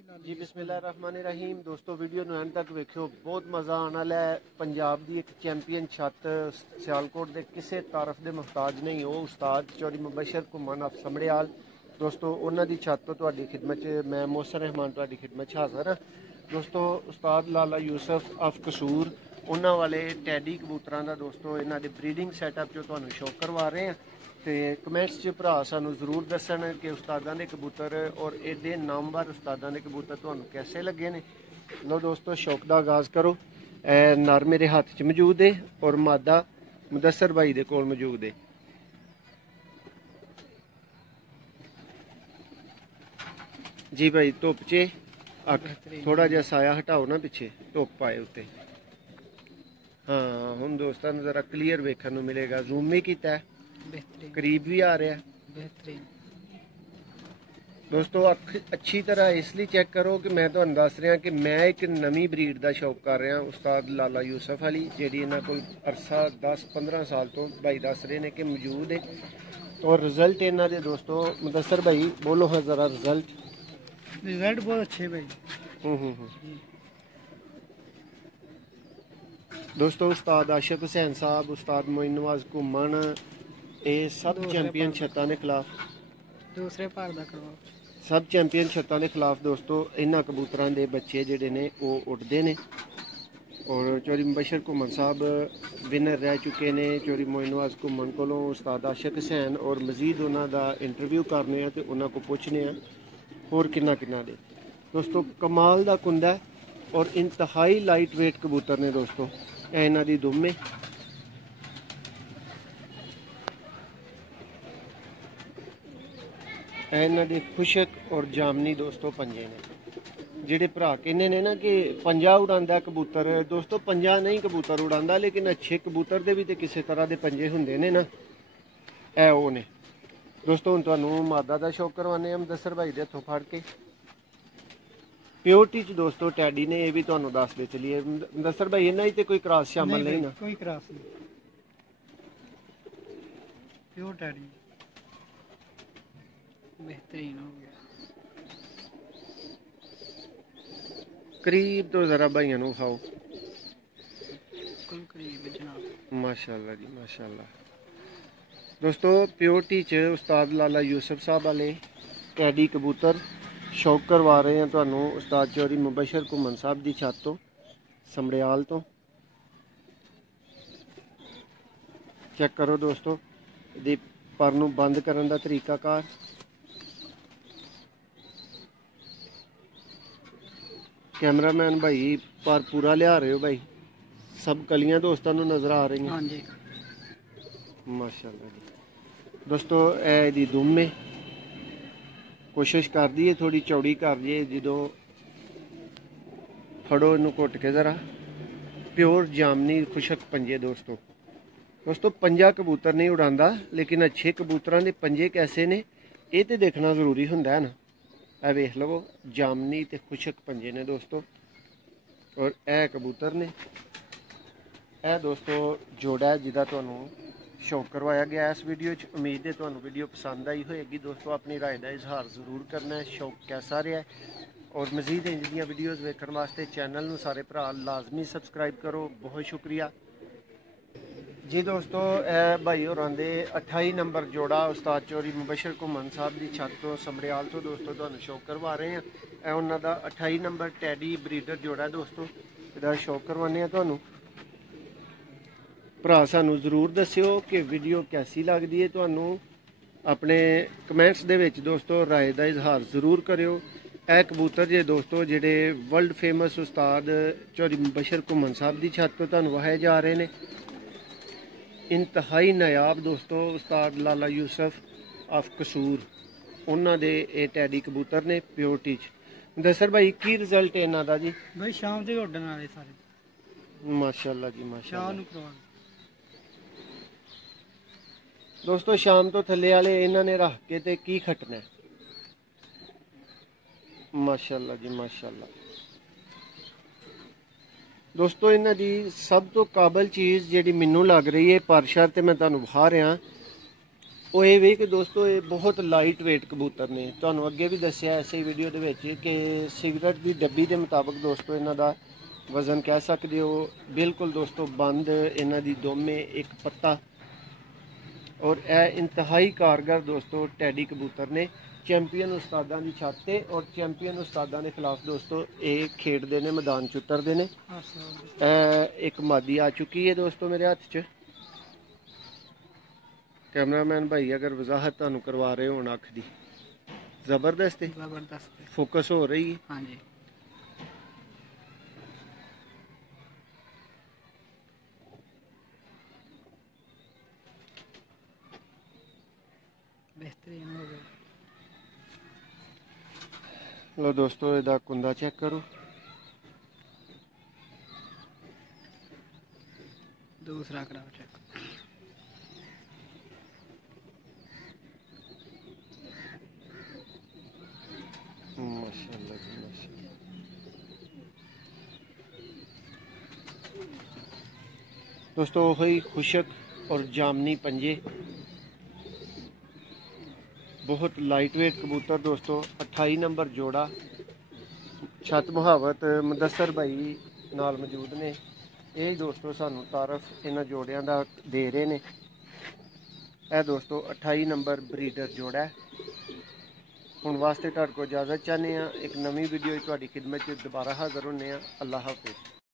जी बिस्मिल्लाहिर्रहमानिर्रहीम। दोस्तों वीडियो ਨੂੰ ਐਂਡ ਤੱਕ ਵੇਖਿਓ, ਬਹੁਤ ਮਜ਼ਾ ਆਉਣ ਵਾਲਾ ਹੈ। ਪੰਜਾਬ ਦੀ ਇੱਕ ਚੈਂਪੀਅਨ ਛੱਤ ਸਿਆਲਕੋਟ ਦੇ ਕਿਸੇ ਤਾਰਫ ਦੇ ਮੁਹਤਾਜ ਨਹੀਂ, ਉਹ ਉਸਤਾਦ ਚੌਧਰੀ ਮੁਬਸ਼ਰ ਘੁੰਮਣ ਆਫ ਸਮੜਿਆਲ। ਦੋਸਤੋ ਉਹਨਾਂ ਦੀ ਛੱਤ ਤੋਂ ਤੁਹਾਡੀ ਖਿਦਮਤ 'ਚ ਮੈਂ ਮੋਹਸਨ ਰਹਿਮਾਨ ਤੁਹਾਡੀ ਖਿਦਮਤ 'ਚ ਹਾਜ਼ਰ ਹਾਂ। ਦੋਸਤੋ ਉਸਤਾਦ ਲਾਲਾ ਯੂਸਫ ਆਫ ਕਸੂਰ ਉਹਨਾਂ ਵਾਲੇ ਟੈਡੀ ਕਬੂਤਰਾਂ ਦਾ ਦੋਸਤੋ ਇਹਨਾਂ ਦੇ ਬਰੀਡਿੰਗ ਸੈਟਅਪ 'ਚੋਂ ਤੁਹਾਨੂੰ ਸ਼ੋਅ ਕਰਵਾ ਰਹੇ ਹਾਂ। तो कमेंट्स च भरा सानू जरूर दसन कि उस्तादां दे कबूतर और एडे नामवर उस्तादां दे कबूतर तुहानू कैसे लगे ने। लो दोस्तों शौक का आगाज़ करो। नर मेरे हाथ च मौजूद है और मादा मुदस्सर भाई दे कोल मौजूद है। जी भाई धुप च अख थोड़ा जिहा साया हटाओ ना, पिछे धुप आए उत्ते। हाँ हुण दोस्तों जरा क्लीयर वेखण नू मिलेगा। जूम भी कीता है, करीब भी आ रहा है बेहतरीन। दोस्तों अख अच्छी तरह इसलिए चेक करो कि मैं तो दस रहा कि मैं एक नवी ब्रीड का शौक कर रहा। उस्ताद लाला यूसफ अली जी इन्होंने को अरसा 10-15 साल तो भाई दस रहे हैं कि मौजूद है और रिजल्ट इन्हों के दोस्तों मुदस्सर भाई बोलो हाँ जरा रिजल्ट बहुत अच्छे भाई। दोस्तों उस्ताद आशिक हुसैन साहब, उस्ताद मोइन नवाज घुमन, ये सब चैंपियन छत्तां के खिलाफ दूसरे भार दा करवाओ। सब चैंपियन छत्तां के खिलाफ दोस्तों इन्हां कबूतरां दे बच्चे जिहड़े ने वो उड़दे ने। और चौधरी मुबशर घुमन साहब विनर रह चुके ने चौधरी मोइन नवाज घुमन कोलों। उस्ताद आशिक हुसैन और मजीद उन्हां दा इंटरव्यू करने ते उन्हां को पुछने होर किन्ना किन्ना दे। दोस्तों कमाल दा कुंदा और इंतहाई लाइट वेट कबूतर ने दोस्तों। ए इन्हां दी दुम है। इन्हां दे खुशक और जामनी दोस्तों पंजे ने। जिहड़े भरा कहने ने ना कि पंजा उड़ांदा कबूतर, दोस्तों पंजा नहीं कबूतर उड़ांदा, लेकिन अच्छे कबूतर दे भी ते किसी तरह दे पंजे हुंदे ने ना, ए ओ ने। दोस्तों हुण तुहानूं मादा दा शौक करवाने मुदस्सर भाई दे हत्थों फड़ के। प्योरिटी च दोस्तों टैडी ने ये भी तुहानूं दस दे चलिए मुदस्सर भाई, इन्हां ही ते कोई क्रॉस शामिल नहीं ना? कोई क्रॉस नहीं, प्योर टैडी बेहतरीन हो गया। करीब तो जरा भाइयों नूं खाओ। बिल्कुल करीब जनाब। माशाल्लाह जी माशाल्लाह। दोस्तों प्योरिटी च उस्ताद लाला यूसफ साहब वाले टैडी कबूतर शौक करवा रहे हैं तुहानूं उस्ताद चौधरी मुबशर घुमन साहब की छत तो समड़ियाल तो। चेक करो दोस्तों इहदे पर नूं बंद करन दा तरीकाकार। कैमरामैन भाई पर पूरा लिया रहे हो भाई, सब कलियां दोस्तों नूं नज़र आ रही हैं। हाँ जी माशाल्लाह जी। दोस्तों ए दी दुम है, कोशिश कर दी है थोड़ी चौड़ी कर दिए जो फड़ो इनू घुट के जरा। प्योर जामनी खुशक पंजे दोस्तों। दोस्तों पंजा कबूतर नहीं उड़ांदा, लेकिन अच्छे कबूतरां दे पंजे कैसे ने ये तो देखना जरूरी हुंदा है ना। ए वेख लवो जामनी ते खुशक पंजे ने दोस्तों। और ए कबूतर ने ए दोस्तों जोड़ा है जिहदा तुहानूं शौक करवाया गया इस वीडियो च। उम्मीद है तुहानूं वीडियो पसंद आई होएगी दोस्तों। अपनी राय का इजहार जरूर करना है, शौक कैसा रहा है। और मजीद इंज दीयां वीडियोज़ वेखण वास्ते चैनल नूं सारे भरा लाजमी सबसक्राइब करो। बहुत शुक्रिया जी दोस्तों। भाई होरां दे 28 नंबर जोड़ा उस्ताद चौधरी मुबशर घुमन साहब की छत तो समड़ियाल तो दोस्तों तुहानूं शौक करवा रहे हैं। ए उन्हां दा 28 नंबर टैडी ब्रीडर जोड़ा दोस्तों, इहदा शौक करवाने तुहानूं। भरा सानू जरूर दस्सिओ कि वीडियो कैसी लगती है तुहानूं। अपने कमेंट्स दे विच दोस्तों राय का इजहार जरूर करियो। ए कबूतर जे दोस्तों जिहड़े वर्ल्ड फेमस उस्ताद चौधरी मुबशर घुमन साहब की छत तो तुहानूं वहाए जा रहे हैं। इंतहाई नायाब दोस्तों उस्ताद लाला यूसफ आफ कसूर उन्हां दे ए टैडी कबूतर ने प्योरिटी च। मुदस्सर भाई की रिजल्ट है इन्हां दा जी? भाई शाम दे उड़न वाले सारे माशाल्लाह जी माशाल्लाह। शाम नूं करवा दोस्तों शाम तो थल्ले वाले इन्हां ने रख के ते की खटना है। माशाल्लाह जी माशाल्लाह। दोस्तों इन्हां दी सब तो काबल चीज़ जिहड़ी मैनूं लग रही है परशर ते मैं तुहानूं विखा रहा ਉਹ ਇਹ ਵੀ ਕਿ ਦੋਸਤੋ ਇਹ ਬਹੁਤ ਲਾਈਟ weight ਕਬੂਤਰ ਨੇ। ਤੁਹਾਨੂੰ ਅੱਗੇ ਵੀ ਦੱਸਿਆ ਐਸੇ ਵੀਡੀਓ ਦੇ ਵਿੱਚ ਕਿ ਸਿਗਰਟ ਦੀ ਡੱਬੀ ਦੇ ਮੁਤਾਬਕ ਦੋਸਤੋ ਇਹਨਾਂ ਦਾ ਵਜ਼ਨ ਕਹਿ ਸਕਦੇ ਹੋ। ਬਿਲਕੁਲ ਦੋਸਤੋ ਬੰਦ ਇਹਨਾਂ ਦੀ ਦੋਵੇਂ ਇੱਕ ਪੱਤਾ, ਔਰ ਇਹ ਇੰਤਹਾਈ कारगर ਦੋਸਤੋ ਟੈਡੀ ਕਬੂਤਰ ਨੇ। ਚੈਂਪੀਅਨ ਉਸਤਾਦਾਂ ਦੀ ਛੱਤ ਤੇ ਔਰ ਚੈਂਪੀਅਨ ਉਸਤਾਦਾਂ ਦੇ ਖਿਲਾਫ ਦੋਸਤੋ ਇਹ ਖੇਡਦੇ ਨੇ, ਮੈਦਾਨ ਚ ਉਤਰਦੇ ਨੇ। ਇੱਕ ਮਾਦੀ ਆ ਚੁੱਕੀ है दोस्तों मेरे हाथ च। कैमरामैन भाई अगर वजाहत तुहानू करवा रहे हो अख दी, जबरदस्त है, जबरदस्त फोकस हो रही है। हाँ जी बेहतरीन हो गया। लो दोस्तों इहदा कुंदा चेक करो। दूसरा कराओ चेक। माशाअल्लाह जी माशाअल्लाह। दोस्तों वही खुशक और जामनी पंजे, बहुत लाइट वेट कबूतर दोस्तों। 28 नंबर जोड़ा। छत मुहावत मुदस्सर भाई नाल मौजूद ने। ये दोस्तों सानू तारफ इन्हां जोड़ियां दा दे रहे ने। यह दोस्तों 28 नंबर ब्रीडर जोड़ा है। हुण वास्ते तुहाडे कोल इजाजत चाहते हैं। एक नवी वीडियो तुहाडी खिदमत च दोबारा हाज़र होने। अल्लाह हाफिज़।